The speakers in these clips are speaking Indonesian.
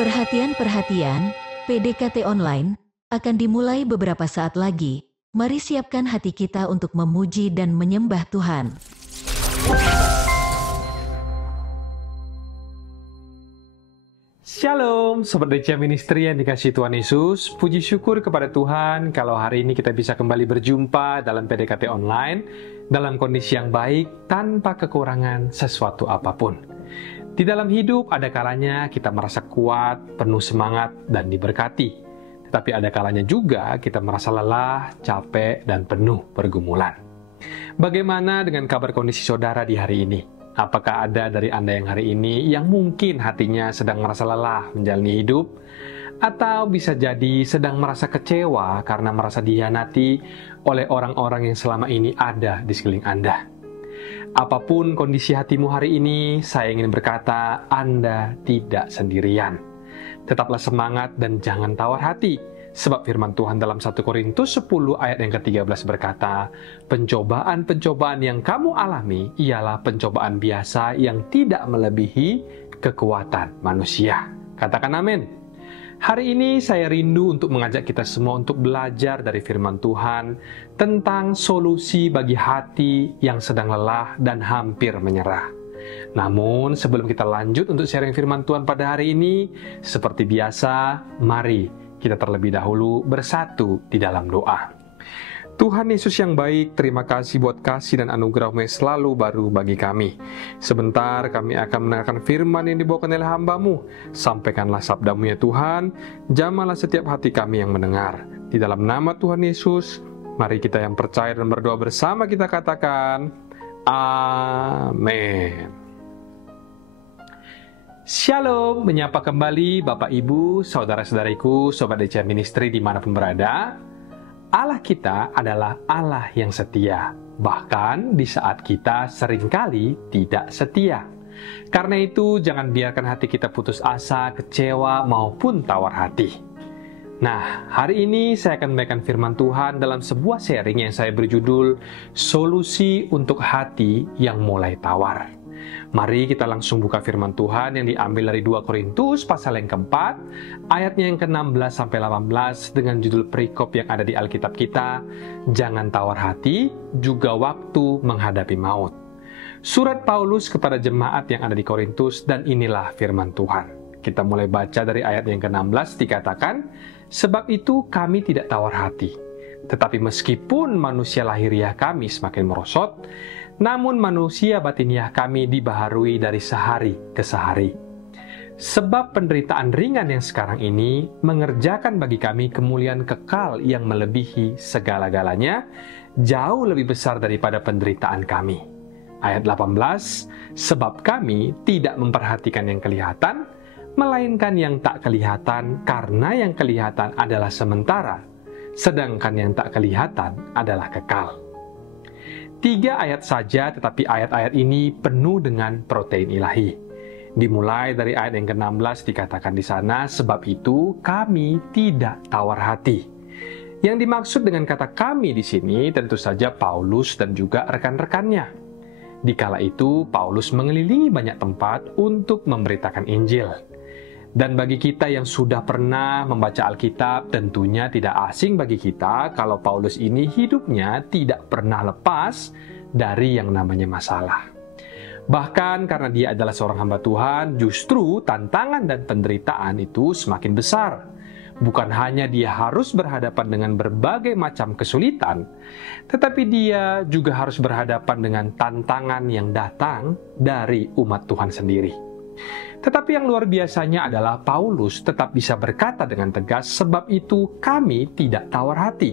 Perhatian, PDKT Online akan dimulai beberapa saat lagi. Mari siapkan hati kita untuk memuji dan menyembah Tuhan. Shalom, Sobat DC Ministry yang dikasihi Tuhan Yesus. Puji syukur kepada Tuhan kalau hari ini kita bisa kembali berjumpa dalam PDKT Online dalam kondisi yang baik tanpa kekurangan sesuatu apapun. Di dalam hidup ada kalanya kita merasa kuat, penuh semangat, dan diberkati. Tetapi ada kalanya juga kita merasa lelah, capek, dan penuh pergumulan. Bagaimana dengan kabar kondisi saudara di hari ini? Apakah ada dari Anda yang hari ini yang mungkin hatinya sedang merasa lelah menjalani hidup? Atau bisa jadi sedang merasa kecewa karena merasa dihianati oleh orang-orang yang selama ini ada di sekeliling Anda? Apapun kondisi hatimu hari ini, saya ingin berkata, Anda tidak sendirian. Tetaplah semangat dan jangan tawar hati, sebab firman Tuhan dalam 1 Korintus 10 ayat yang ke-13 berkata, pencobaan-pencobaan yang kamu alami ialah pencobaan biasa yang tidak melebihi kekuatan manusia. Katakan amin. Hari ini saya rindu untuk mengajak kita semua untuk belajar dari firman Tuhan tentang solusi bagi hati yang sedang lelah dan hampir menyerah. Namun sebelum kita lanjut untuk sharing firman Tuhan pada hari ini, seperti biasa, mari kita terlebih dahulu bersatu di dalam doa. Tuhan Yesus yang baik, terima kasih buat kasih dan anugerah-Mu yang selalu baru bagi kami. Sebentar kami akan mendengarkan firman yang dibawakan oleh hamba-Mu. Sampaikanlah sabda-Mu ya Tuhan, jamahlah setiap hati kami yang mendengar. Di dalam nama Tuhan Yesus, mari kita yang percaya dan berdoa bersama kita katakan, amin. Shalom, menyapa kembali Bapak Ibu, Saudara-saudariku, Sobat DC Ministry dimanapun berada. Allah kita adalah Allah yang setia, bahkan di saat kita seringkali tidak setia. Karena itu, jangan biarkan hati kita putus asa, kecewa, maupun tawar hati. Nah, hari ini saya akan memberikan firman Tuhan dalam sebuah sharing yang saya berjudul Solusi untuk Hati yang Mulai Tawar. Mari kita langsung buka firman Tuhan yang diambil dari 2 Korintus pasal yang keempat, ayatnya yang ke-16 sampai 18 dengan judul perikop yang ada di Alkitab kita, Jangan Tawar Hati, juga Waktu Menghadapi Maut. Surat Paulus kepada jemaat yang ada di Korintus, dan inilah firman Tuhan. Kita mulai baca dari ayat yang ke-16, dikatakan, sebab itu kami tidak tawar hati. Tetapi meskipun manusia lahiriah kami semakin merosot, namun manusia batiniah kami dibaharui dari sehari ke sehari. Sebab penderitaan ringan yang sekarang ini mengerjakan bagi kami kemuliaan kekal yang melebihi segala-galanya, jauh lebih besar daripada penderitaan kami. Ayat 18, sebab kami tidak memperhatikan yang kelihatan, melainkan yang tak kelihatan, karena yang kelihatan adalah sementara, sedangkan yang tak kelihatan adalah kekal. 3 ayat saja, tetapi ayat-ayat ini penuh dengan protein ilahi. Dimulai dari ayat yang ke-16 dikatakan di sana, sebab itu kami tidak tawar hati. Yang dimaksud dengan kata kami di sini tentu saja Paulus dan juga rekan-rekannya. Dikala itu Paulus mengelilingi banyak tempat untuk memberitakan Injil. Dan bagi kita yang sudah pernah membaca Alkitab, tentunya tidak asing bagi kita kalau Paulus ini hidupnya tidak pernah lepas dari yang namanya masalah. Bahkan karena dia adalah seorang hamba Tuhan, justru tantangan dan penderitaan itu semakin besar. Bukan hanya dia harus berhadapan dengan berbagai macam kesulitan, tetapi dia juga harus berhadapan dengan tantangan yang datang dari umat Tuhan sendiri. Tetapi yang luar biasanya adalah Paulus tetap bisa berkata dengan tegas, sebab itu kami tidak tawar hati.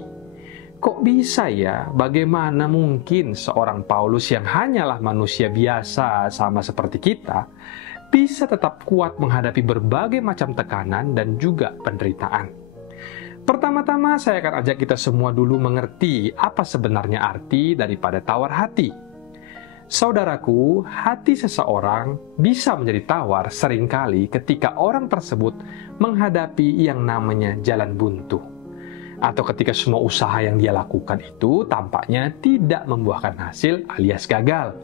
Kok bisa ya? Bagaimana mungkin seorang Paulus yang hanyalah manusia biasa sama seperti kita, bisa tetap kuat menghadapi berbagai macam tekanan dan juga penderitaan? Pertama-tama saya akan ajak kita semua dulu mengerti apa sebenarnya arti daripada tawar hati. Saudaraku, hati seseorang bisa menjadi tawar seringkali ketika orang tersebut menghadapi yang namanya jalan buntu. Atau ketika semua usaha yang dia lakukan itu tampaknya tidak membuahkan hasil alias gagal.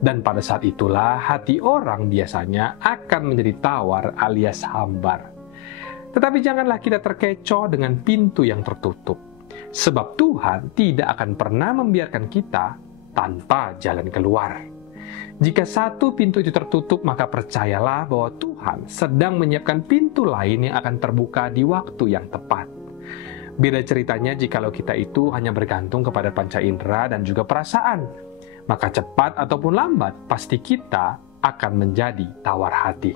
Dan pada saat itulah hati orang biasanya akan menjadi tawar alias hambar. Tetapi janganlah kita terkecoh dengan pintu yang tertutup. Sebab Tuhan tidak akan pernah membiarkan kita tanpa jalan keluar. Jika satu pintu itu tertutup, maka percayalah bahwa Tuhan sedang menyiapkan pintu lain yang akan terbuka di waktu yang tepat. Beda ceritanya jikalau kita itu hanya bergantung kepada panca indera dan juga perasaan. Maka cepat ataupun lambat, pasti kita akan menjadi tawar hati.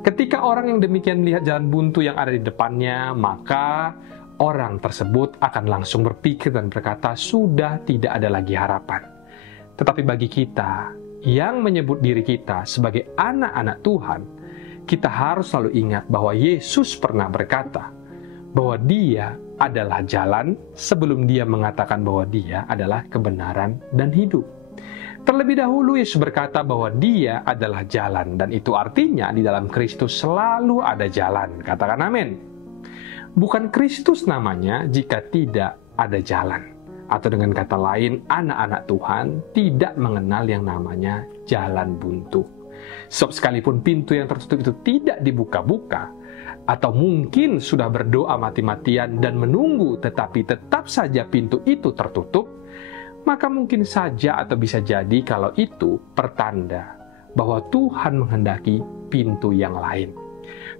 Ketika orang yang demikian melihat jalan buntu yang ada di depannya, maka orang tersebut akan langsung berpikir dan berkata, sudah tidak ada lagi harapan. Tetapi bagi kita yang menyebut diri kita sebagai anak-anak Tuhan, kita harus selalu ingat bahwa Yesus pernah berkata bahwa Dia adalah jalan sebelum Dia mengatakan bahwa Dia adalah kebenaran dan hidup. Terlebih dahulu Yesus berkata bahwa Dia adalah jalan, dan itu artinya di dalam Kristus selalu ada jalan. Katakan amin. Bukan Kristus namanya jika tidak ada jalan. Atau dengan kata lain, anak-anak Tuhan tidak mengenal yang namanya jalan buntu. Sebab sekalipun pintu yang tertutup itu tidak dibuka-buka, atau mungkin sudah berdoa mati-matian dan menunggu tetapi tetap saja pintu itu tertutup, maka mungkin saja atau bisa jadi kalau itu pertanda bahwa Tuhan menghendaki pintu yang lain.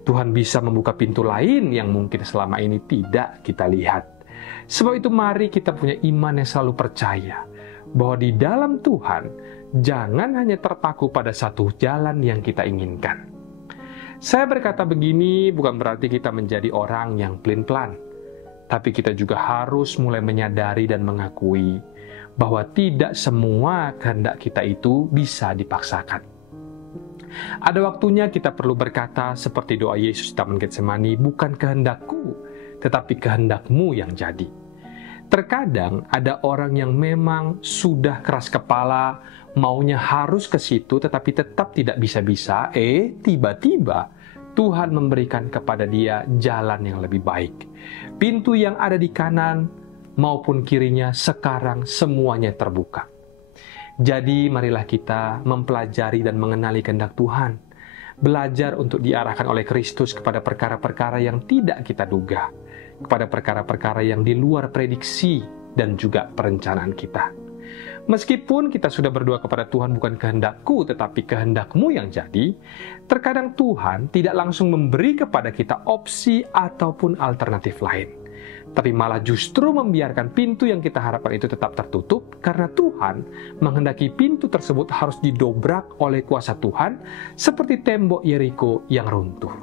Tuhan bisa membuka pintu lain yang mungkin selama ini tidak kita lihat. Sebab itu mari kita punya iman yang selalu percaya bahwa di dalam Tuhan jangan hanya terpaku pada satu jalan yang kita inginkan. Saya berkata begini bukan berarti kita menjadi orang yang pelin-pelan, tapi kita juga harus mulai menyadari dan mengakui bahwa tidak semua kehendak kita itu bisa dipaksakan. Ada waktunya kita perlu berkata seperti doa Yesus di Taman Getsemani, bukan kehendakku, tetapi kehendak-Mu yang jadi. Terkadang ada orang yang memang sudah keras kepala, maunya harus ke situ, tetapi tetap tidak bisa-bisa. Tiba-tiba Tuhan memberikan kepada dia jalan yang lebih baik. Pintu yang ada di kanan maupun kirinya sekarang semuanya terbuka. Jadi marilah kita mempelajari dan mengenali kehendak Tuhan. Belajar untuk diarahkan oleh Kristus kepada perkara-perkara yang tidak kita duga, kepada perkara-perkara yang di luar prediksi dan juga perencanaan kita. Meskipun kita sudah berdoa kepada Tuhan, bukan kehendakku tetapi kehendak-Mu yang jadi, terkadang Tuhan tidak langsung memberi kepada kita opsi ataupun alternatif lain, tapi malah justru membiarkan pintu yang kita harapkan itu tetap tertutup karena Tuhan menghendaki pintu tersebut harus didobrak oleh kuasa Tuhan seperti tembok Yeriko yang runtuh.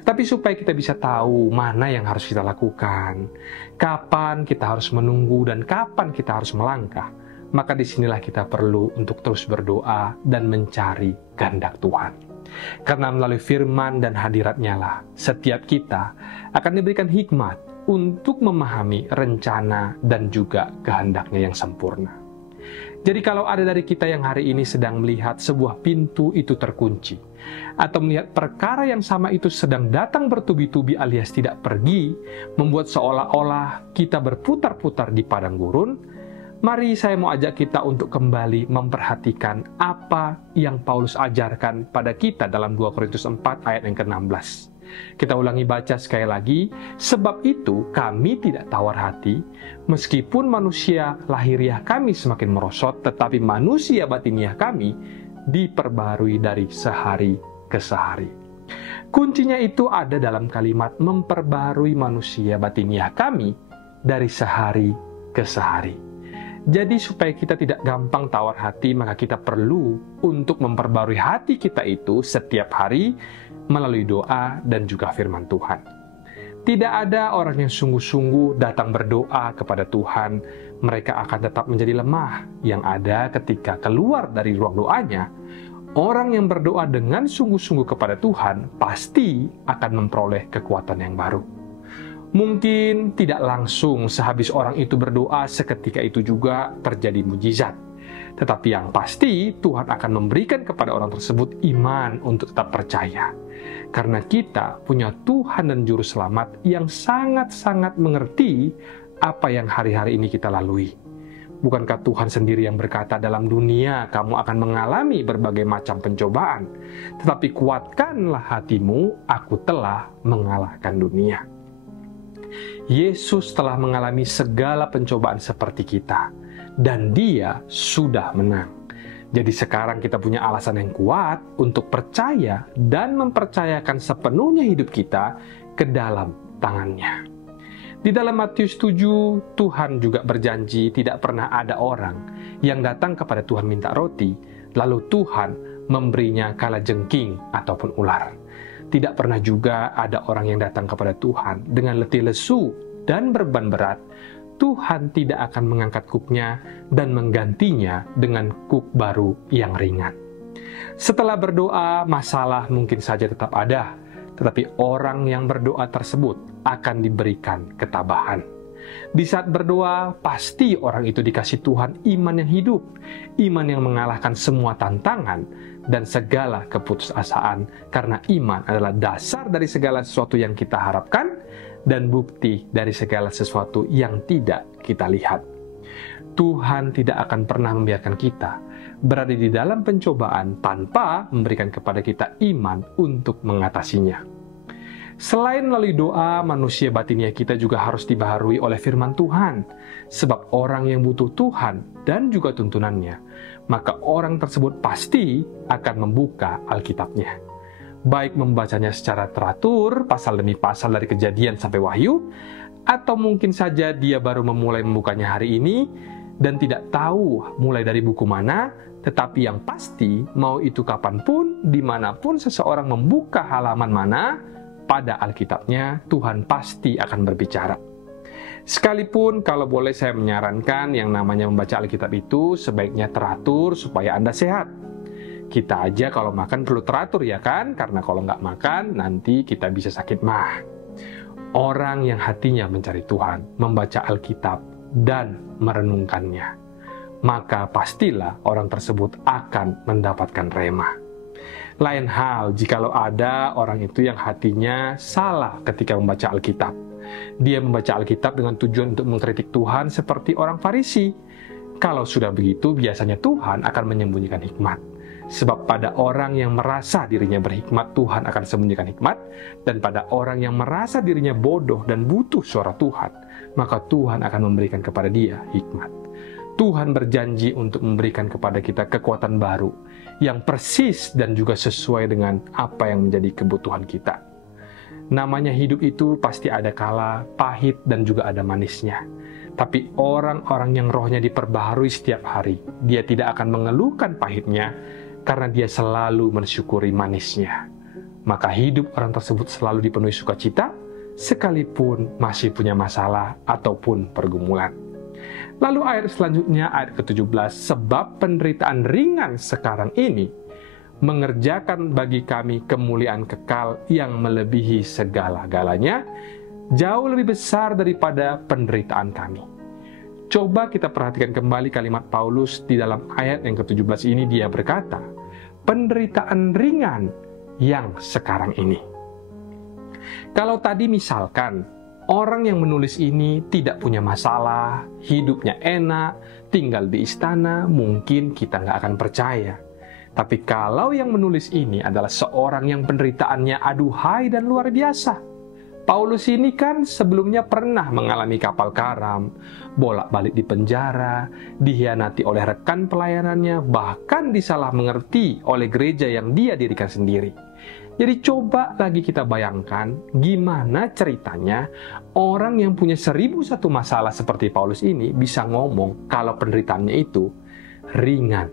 Tetapi supaya kita bisa tahu mana yang harus kita lakukan, kapan kita harus menunggu dan kapan kita harus melangkah, maka disinilah kita perlu untuk terus berdoa dan mencari kehendak Tuhan. Karena melalui firman dan hadiratnya lah setiap kita akan diberikan hikmat untuk memahami rencana dan juga kehendaknya yang sempurna. Jadi kalau ada dari kita yang hari ini sedang melihat sebuah pintu itu terkunci, atau melihat perkara yang sama itu sedang datang bertubi-tubi alias tidak pergi, membuat seolah-olah kita berputar-putar di padang gurun, mari saya mau ajak kita untuk kembali memperhatikan apa yang Paulus ajarkan pada kita dalam 2 Korintus 4 ayat yang ke-16. Kita ulangi baca sekali lagi, sebab itu kami tidak tawar hati, meskipun manusia lahiriah kami semakin merosot, tetapi manusia batiniah kami diperbarui dari sehari ke sehari. Kuncinya itu ada dalam kalimat memperbarui manusia batiniah kami dari sehari ke sehari. Jadi supaya kita tidak gampang tawar hati, maka kita perlu untuk memperbarui hati kita itu setiap hari melalui doa dan juga firman Tuhan. Tidak ada orang yang sungguh-sungguh datang berdoa kepada Tuhan, mereka akan tetap menjadi lemah. Yang ada ketika keluar dari ruang doanya, orang yang berdoa dengan sungguh-sungguh kepada Tuhan pasti akan memperoleh kekuatan yang baru. Mungkin tidak langsung sehabis orang itu berdoa seketika itu juga terjadi mujizat. Tetapi yang pasti Tuhan akan memberikan kepada orang tersebut iman untuk tetap percaya. Karena kita punya Tuhan dan Juru Selamat yang sangat-sangat mengerti apa yang hari-hari ini kita lalui. Bukankah Tuhan sendiri yang berkata, dalam dunia kamu akan mengalami berbagai macam pencobaan, tetapi kuatkanlah hatimu, aku telah mengalahkan dunia. Yesus telah mengalami segala pencobaan seperti kita, dan Dia sudah menang. Jadi sekarang kita punya alasan yang kuat untuk percaya dan mempercayakan sepenuhnya hidup kita ke dalam tangan-Nya. Di dalam Matius 7, Tuhan juga berjanji tidak pernah ada orang yang datang kepada Tuhan minta roti, lalu Tuhan memberinya kalajengking ataupun ular. Tidak pernah juga ada orang yang datang kepada Tuhan dengan letih lesu dan beban berat, Tuhan tidak akan mengangkat kuknya dan menggantinya dengan kuk baru yang ringan. Setelah berdoa, masalah mungkin saja tetap ada, tetapi orang yang berdoa tersebut akan diberikan ketabahan. Di saat berdoa, pasti orang itu dikasih Tuhan iman yang hidup, iman yang mengalahkan semua tantangan dan segala keputusasaan, karena iman adalah dasar dari segala sesuatu yang kita harapkan dan bukti dari segala sesuatu yang tidak kita lihat. Tuhan tidak akan pernah membiarkan kita berada di dalam pencobaan tanpa memberikan kepada kita iman untuk mengatasinya. Selain melalui doa, manusia batinnya kita juga harus dibaharui oleh firman Tuhan. Sebab orang yang butuh Tuhan dan juga tuntunannya, maka orang tersebut pasti akan membuka Alkitabnya. Baik membacanya secara teratur, pasal demi pasal dari Kejadian sampai Wahyu, atau mungkin saja dia baru memulai membukanya hari ini, dan tidak tahu mulai dari buku mana, tetapi yang pasti, mau itu kapanpun, dimanapun seseorang membuka halaman mana, pada Alkitabnya, Tuhan pasti akan berbicara. Sekalipun kalau boleh saya menyarankan yang namanya membaca Alkitab itu sebaiknya teratur supaya Anda sehat. Kita aja kalau makan perlu teratur ya kan, karena kalau nggak makan nanti kita bisa sakit mah. Orang yang hatinya mencari Tuhan, membaca Alkitab, dan merenungkannya, maka pastilah orang tersebut akan mendapatkan rema. Lain hal jikalau ada orang itu yang hatinya salah ketika membaca Alkitab. Dia membaca Alkitab dengan tujuan untuk mengkritik Tuhan seperti orang Farisi. Kalau sudah begitu, biasanya Tuhan akan menyembunyikan hikmat. Sebab pada orang yang merasa dirinya berhikmat, Tuhan akan sembunyikan hikmat. Dan pada orang yang merasa dirinya bodoh dan butuh suara Tuhan, maka Tuhan akan memberikan kepada dia hikmat. Tuhan berjanji untuk memberikan kepada kita kekuatan baru yang persis dan juga sesuai dengan apa yang menjadi kebutuhan kita. Namanya hidup itu pasti ada kala pahit dan juga ada manisnya. Tapi orang-orang yang rohnya diperbaharui setiap hari, dia tidak akan mengeluhkan pahitnya karena dia selalu mensyukuri manisnya. Maka hidup orang tersebut selalu dipenuhi sukacita, sekalipun masih punya masalah ataupun pergumulan. Lalu ayat selanjutnya, ayat ke-17, sebab penderitaan ringan sekarang ini mengerjakan bagi kami kemuliaan kekal yang melebihi segala-galanya, jauh lebih besar daripada penderitaan kami. Coba kita perhatikan kembali kalimat Paulus di dalam ayat yang ke-17 ini. Dia berkata, penderitaan ringan yang sekarang ini. Kalau tadi misalkan orang yang menulis ini tidak punya masalah, hidupnya enak, tinggal di istana, mungkin kita nggak akan percaya. Tapi kalau yang menulis ini adalah seorang yang penderitaannya aduhai dan luar biasa. Paulus ini kan sebelumnya pernah mengalami kapal karam, bolak-balik di penjara, dihianati oleh rekan pelayanannya, bahkan disalah mengerti oleh gereja yang dia dirikan sendiri. Jadi coba lagi kita bayangkan gimana ceritanya orang yang punya 1001 masalah seperti Paulus ini bisa ngomong kalau penderitaannya itu ringan.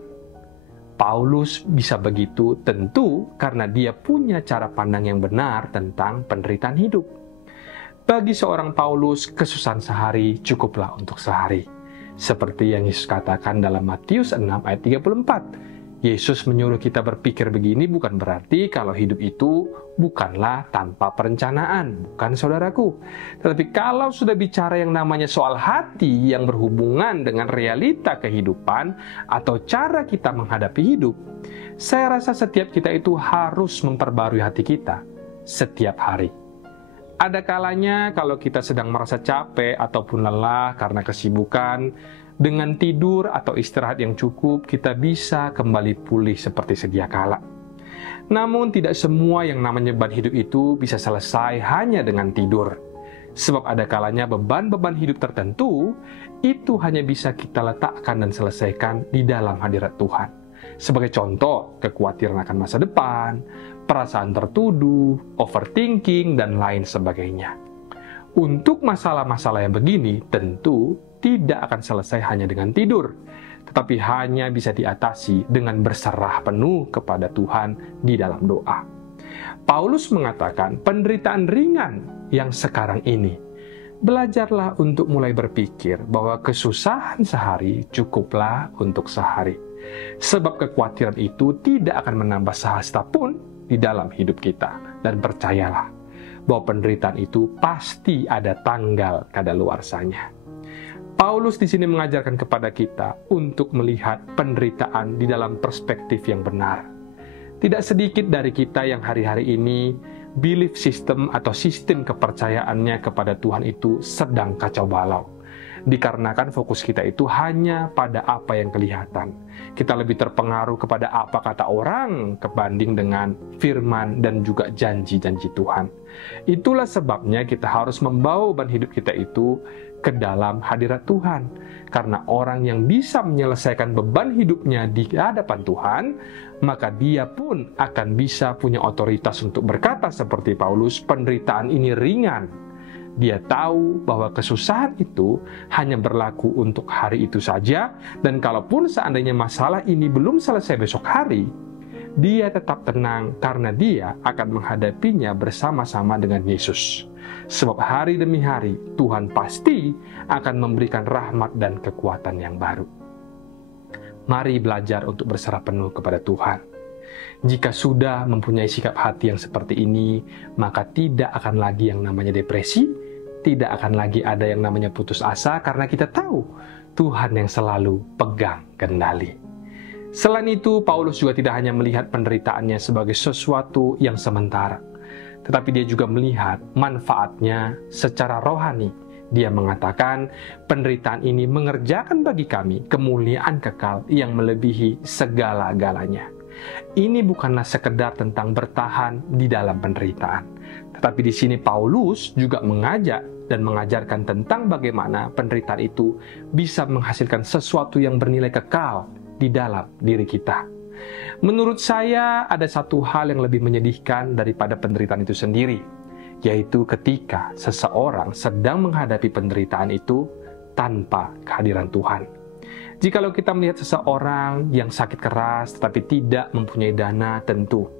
Paulus bisa begitu tentu karena dia punya cara pandang yang benar tentang penderitaan hidup. Bagi seorang Paulus, kesusahan sehari cukuplah untuk sehari. Seperti yang Yesus katakan dalam Matius 6 ayat 34. Yesus menyuruh kita berpikir begini bukan berarti kalau hidup itu bukanlah tanpa perencanaan, bukan saudaraku. Tetapi kalau sudah bicara yang namanya soal hati yang berhubungan dengan realita kehidupan atau cara kita menghadapi hidup, saya rasa setiap kita itu harus memperbarui hati kita setiap hari. Ada kalanya kalau kita sedang merasa capek ataupun lelah karena kesibukan, Dengan tidur atau istirahat yang cukup, kita bisa kembali pulih seperti sedia kala. Namun tidak semua yang namanya beban hidup itu bisa selesai hanya dengan tidur. Sebab ada kalanya beban-beban hidup tertentu itu hanya bisa kita letakkan dan selesaikan di dalam hadirat Tuhan. Sebagai contoh, kekhawatiran akan masa depan, perasaan tertuduh, overthinking, dan lain sebagainya. Untuk masalah-masalah yang begini tentu tidak akan selesai hanya dengan tidur, tetapi hanya bisa diatasi dengan berserah penuh kepada Tuhan di dalam doa. Paulus mengatakan penderitaan ringan yang sekarang ini. Belajarlah untuk mulai berpikir bahwa kesusahan sehari cukuplah untuk sehari. Sebab kekhawatiran itu tidak akan menambah sehasta pun di dalam hidup kita. Dan percayalah bahwa penderitaan itu pasti ada tanggal kadaluarsanya. Paulus di sini mengajarkan kepada kita untuk melihat penderitaan di dalam perspektif yang benar. Tidak sedikit dari kita yang hari-hari ini belief system atau sistem kepercayaannya kepada Tuhan itu sedang kacau balau. Dikarenakan fokus kita itu hanya pada apa yang kelihatan. Kita lebih terpengaruh kepada apa kata orang kebanding dengan firman dan juga janji-janji Tuhan. Itulah sebabnya kita harus membawa beban hidup kita itu ke dalam hadirat Tuhan. Karena orang yang bisa menyelesaikan beban hidupnya di hadapan Tuhan, maka dia pun akan bisa punya otoritas untuk berkata seperti Paulus, penderitaan ini ringan. Dia tahu bahwa kesusahan itu hanya berlaku untuk hari itu saja, dan kalaupun seandainya masalah ini belum selesai besok hari, dia tetap tenang karena dia akan menghadapinya bersama-sama dengan Yesus. Sebab hari demi hari Tuhan pasti akan memberikan rahmat dan kekuatan yang baru. Mari belajar untuk berserah penuh kepada Tuhan. Jika sudah mempunyai sikap hati yang seperti ini, maka tidak akan lagi yang namanya depresi, tidak akan lagi ada yang namanya putus asa, karena kita tahu Tuhan yang selalu pegang kendali. Selain itu, Paulus juga tidak hanya melihat penderitaannya sebagai sesuatu yang sementara, tetapi dia juga melihat manfaatnya secara rohani. Dia mengatakan, penderitaan ini mengerjakan bagi kami kemuliaan kekal yang melebihi segala-galanya. Ini bukanlah sekedar tentang bertahan di dalam penderitaan, tetapi di sini Paulus juga mengajak dan mengajarkan tentang bagaimana penderitaan itu bisa menghasilkan sesuatu yang bernilai kekal di dalam diri kita. Menurut saya ada satu hal yang lebih menyedihkan daripada penderitaan itu sendiri, yaitu ketika seseorang sedang menghadapi penderitaan itu tanpa kehadiran Tuhan. Jikalau kita melihat seseorang yang sakit keras tetapi tidak mempunyai dana, tentu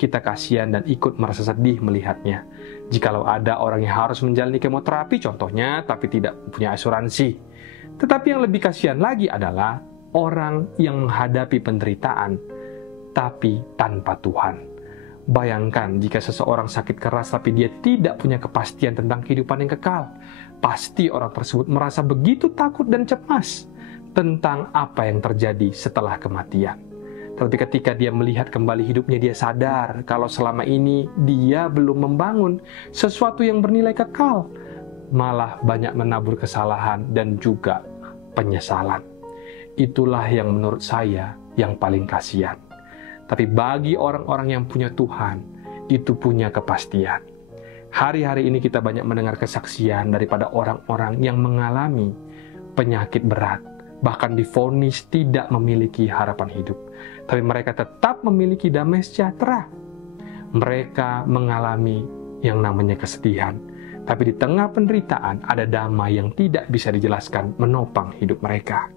kita kasihan dan ikut merasa sedih melihatnya. Jikalau ada orang yang harus menjalani kemoterapi contohnya, tapi tidak punya asuransi. Tetapi yang lebih kasihan lagi adalah orang yang menghadapi penderitaan tapi tanpa Tuhan. Bayangkan jika seseorang sakit keras tapi dia tidak punya kepastian tentang kehidupan yang kekal. Pasti orang tersebut merasa begitu takut dan cemas tentang apa yang terjadi setelah kematian. Tapi ketika dia melihat kembali hidupnya, dia sadar kalau selama ini dia belum membangun sesuatu yang bernilai kekal, malah banyak menabur kesalahan dan juga penyesalan. Itulah yang menurut saya yang paling kasihan. Tapi bagi orang-orang yang punya Tuhan, itu punya kepastian. Hari-hari ini kita banyak mendengar kesaksian daripada orang-orang yang mengalami penyakit berat, bahkan divonis tidak memiliki harapan hidup. Tapi mereka tetap memiliki damai sejahtera. Mereka mengalami yang namanya kesedihan. Tapi di tengah penderitaan ada damai yang tidak bisa dijelaskan menopang hidup mereka.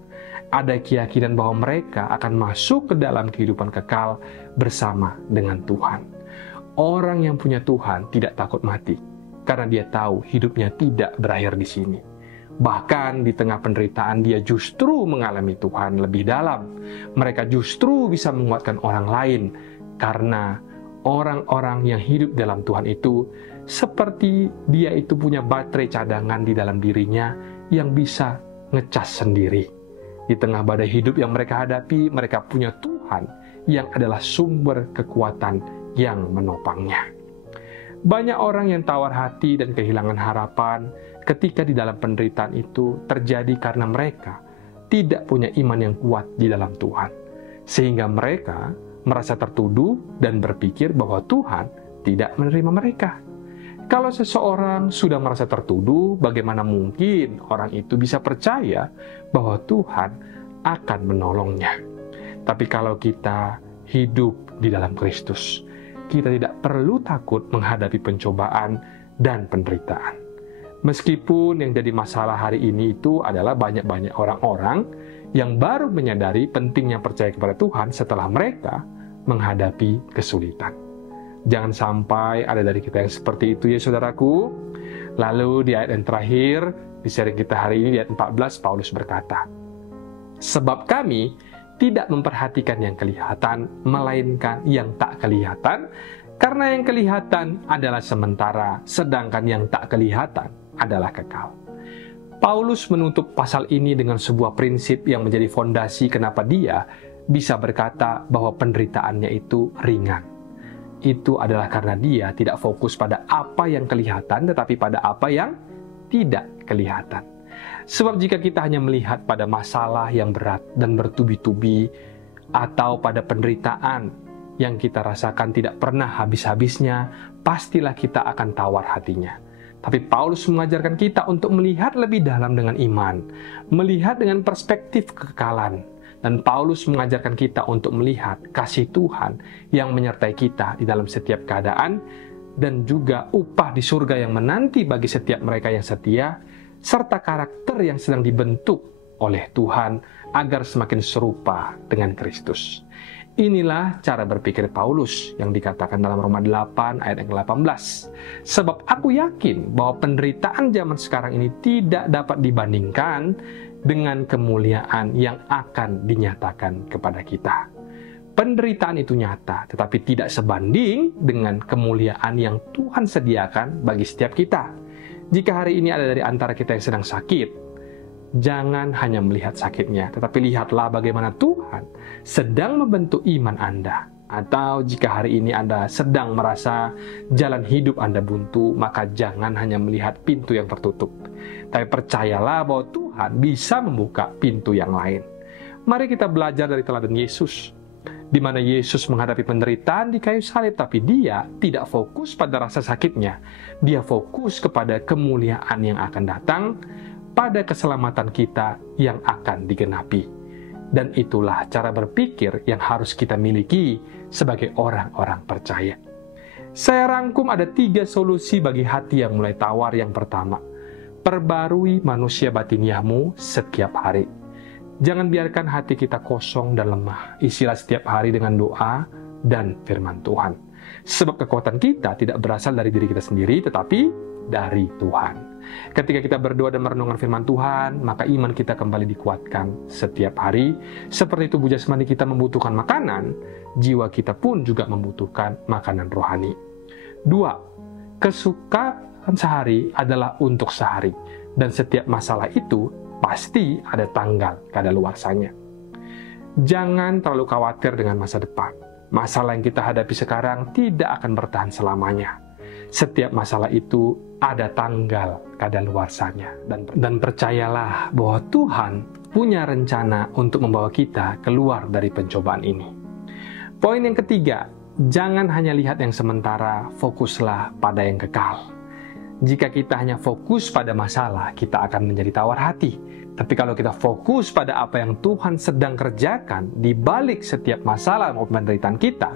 Ada keyakinan bahwa mereka akan masuk ke dalam kehidupan kekal bersama dengan Tuhan. Orang yang punya Tuhan tidak takut mati, karena dia tahu hidupnya tidak berakhir di sini. Bahkan di tengah penderitaan dia justru mengalami Tuhan lebih dalam. Mereka justru bisa menguatkan orang lain, karena orang-orang yang hidup dalam Tuhan itu seperti dia itu punya baterai cadangan di dalam dirinya yang bisa ngecas sendiri. Di tengah badai hidup yang mereka hadapi, mereka punya Tuhan yang adalah sumber kekuatan yang menopangnya. Banyak orang yang tawar hati dan kehilangan harapan ketika di dalam penderitaan itu terjadi karena mereka tidak punya iman yang kuat di dalam Tuhan, sehingga mereka merasa tertuduh dan berpikir bahwa Tuhan tidak menerima mereka. Kalau seseorang sudah merasa tertuduh, bagaimana mungkin orang itu bisa percaya bahwa Tuhan akan menolongnya? Tapi kalau kita hidup di dalam Kristus, kita tidak perlu takut menghadapi pencobaan dan penderitaan. Meskipun yang jadi masalah hari ini itu adalah banyak-banyak orang-orang yang baru menyadari pentingnya percaya kepada Tuhan setelah mereka menghadapi kesulitan. Jangan sampai ada dari kita yang seperti itu ya saudaraku. Lalu di ayat yang terakhir di seri kita hari ini, di ayat 14, Paulus berkata, "Sebab kami tidak memperhatikan yang kelihatan, melainkan yang tak kelihatan, karena yang kelihatan adalah sementara, sedangkan yang tak kelihatan adalah kekal." Paulus menutup pasal ini dengan sebuah prinsip yang menjadi fondasi kenapa dia bisa berkata bahwa penderitaannya itu ringan. Itu adalah karena dia tidak fokus pada apa yang kelihatan, tetapi pada apa yang tidak kelihatan. Sebab jika kita hanya melihat pada masalah yang berat dan bertubi-tubi, atau pada penderitaan yang kita rasakan tidak pernah habis-habisnya, pastilah kita akan tawar hatinya. Tapi Paulus mengajarkan kita untuk melihat lebih dalam dengan iman, melihat dengan perspektif kekekalan. Dan Paulus mengajarkan kita untuk melihat kasih Tuhan yang menyertai kita di dalam setiap keadaan, dan juga upah di surga yang menanti bagi setiap mereka yang setia, serta karakter yang sedang dibentuk oleh Tuhan agar semakin serupa dengan Kristus. Inilah cara berpikir Paulus yang dikatakan dalam Roma 8 ayat yang ke-18. "Sebab aku yakin bahwa penderitaan zaman sekarang ini tidak dapat dibandingkan dengan kemuliaan yang akan dinyatakan kepada kita." Penderitaan itu nyata, tetapi tidak sebanding dengan kemuliaan yang Tuhan sediakan bagi setiap kita. Jika hari ini ada dari antara kita yang sedang sakit, jangan hanya melihat sakitnya, tetapi lihatlah bagaimana Tuhan sedang membentuk iman Anda. Atau jika hari ini Anda sedang merasa jalan hidup Anda buntu, maka jangan hanya melihat pintu yang tertutup, tapi percayalah bahwa Tuhan bisa membuka pintu yang lain. Mari kita belajar dari teladan Yesus, di mana Yesus menghadapi penderitaan di kayu salib, tapi dia tidak fokus pada rasa sakitnya. Dia fokus kepada kemuliaan yang akan datang, pada keselamatan kita yang akan digenapi. Dan itulah cara berpikir yang harus kita miliki sebagai orang-orang percaya. Saya rangkum ada 3 solusi bagi hati yang mulai tawar. Yang pertama, perbarui manusia batiniahmu setiap hari. Jangan biarkan hati kita kosong dan lemah. Isilah setiap hari dengan doa dan firman Tuhan. Sebab kekuatan kita tidak berasal dari diri kita sendiri, tetapi dari Tuhan. Ketika kita berdoa dan merenungkan firman Tuhan, maka iman kita kembali dikuatkan setiap hari. Seperti tubuh jasmani kita membutuhkan makanan, jiwa kita pun juga membutuhkan makanan rohani. 2. Kesukaan sehari adalah untuk sehari, dan setiap masalah itu pasti ada tanggal kadaluarsanya. Jangan terlalu khawatir dengan masa depan. Masalah yang kita hadapi sekarang tidak akan bertahan selamanya. Setiap masalah itu ada tanggal kadaluarsanya, dan percayalah bahwa Tuhan punya rencana untuk membawa kita keluar dari pencobaan ini. Poin yang ketiga, jangan hanya lihat yang sementara, fokuslah pada yang kekal. Jika kita hanya fokus pada masalah, kita akan menjadi tawar hati. Tapi kalau kita fokus pada apa yang Tuhan sedang kerjakan di balik setiap masalah maupun penderitaan kita,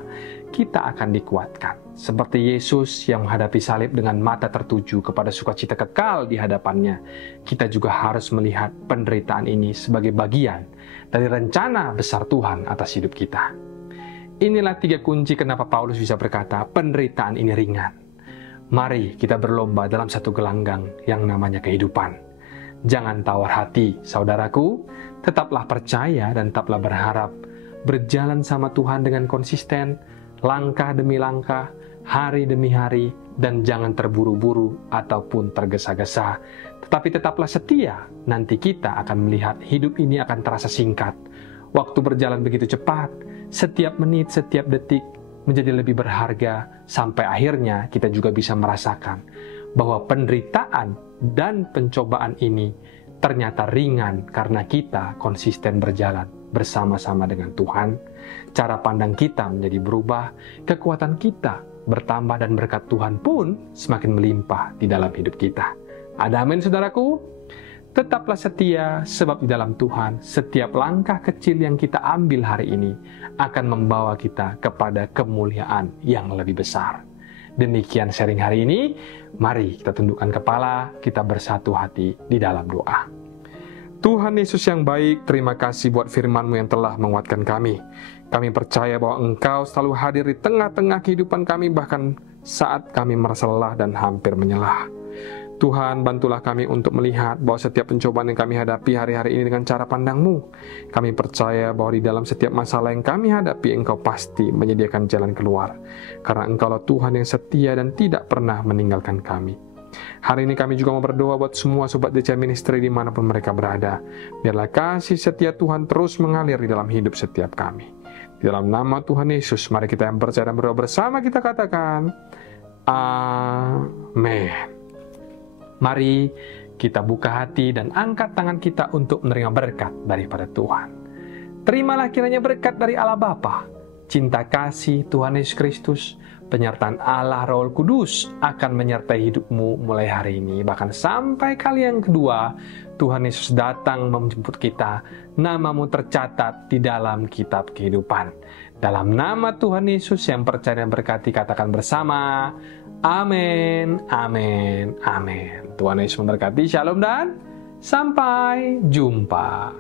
kita akan dikuatkan. Seperti Yesus yang menghadapi salib dengan mata tertuju kepada sukacita kekal di hadapannya, kita juga harus melihat penderitaan ini sebagai bagian dari rencana besar Tuhan atas hidup kita. Inilah 3 kunci kenapa Paulus bisa berkata, penderitaan ini ringan. Mari kita berlomba dalam satu gelanggang yang namanya kehidupan. Jangan tawar hati, saudaraku. Tetaplah percaya dan tetaplah berharap. Berjalan sama Tuhan dengan konsisten, langkah demi langkah, hari demi hari, dan jangan terburu-buru ataupun tergesa-gesa. Tetapi tetaplah setia, nanti kita akan melihat hidup ini akan terasa singkat. Waktu berjalan begitu cepat, setiap menit, setiap detik menjadi lebih berharga, sampai akhirnya kita juga bisa merasakan bahwa penderitaan dan pencobaan ini ternyata ringan karena kita konsisten berjalan bersama-sama dengan Tuhan. Cara pandang kita menjadi berubah, kekuatan kita bertambah, dan berkat Tuhan pun semakin melimpah di dalam hidup kita. Ada amin, saudaraku? Tetaplah setia, sebab di dalam Tuhan setiap langkah kecil yang kita ambil hari ini akan membawa kita kepada kemuliaan yang lebih besar. Demikian sharing hari ini. Mari kita tundukkan kepala, kita bersatu hati di dalam doa. Tuhan Yesus yang baik, terima kasih buat firman-Mu yang telah menguatkan kami. Kami percaya bahwa Engkau selalu hadir di tengah-tengah kehidupan kami, bahkan saat kami merasa lelah dan hampir menyerah. Tuhan, bantulah kami untuk melihat bahwa setiap pencobaan yang kami hadapi hari-hari ini dengan cara pandang-Mu. Kami percaya bahwa di dalam setiap masalah yang kami hadapi, Engkau pasti menyediakan jalan keluar. Karena Engkaulah Tuhan yang setia dan tidak pernah meninggalkan kami. Hari ini kami juga mau berdoa buat semua Sobat DC Ministry dimanapun mereka berada. Biarlah kasih setia Tuhan terus mengalir di dalam hidup setiap kami. Di dalam nama Tuhan Yesus, mari kita yang percaya dan berdoa bersama kita katakan, Amin. Mari kita buka hati dan angkat tangan kita untuk menerima berkat daripada Tuhan. Terimalah kiranya berkat dari Allah Bapa, cinta kasih Tuhan Yesus Kristus, penyertaan Allah Roh Kudus akan menyertai hidupmu mulai hari ini. Bahkan sampai kali yang kedua, Tuhan Yesus datang menjemput kita, namamu tercatat di dalam kitab kehidupan. Dalam nama Tuhan Yesus yang percaya dan berkati, katakan bersama, amin, amin, amin. Tuhan Yesus memberkati, shalom dan sampai jumpa.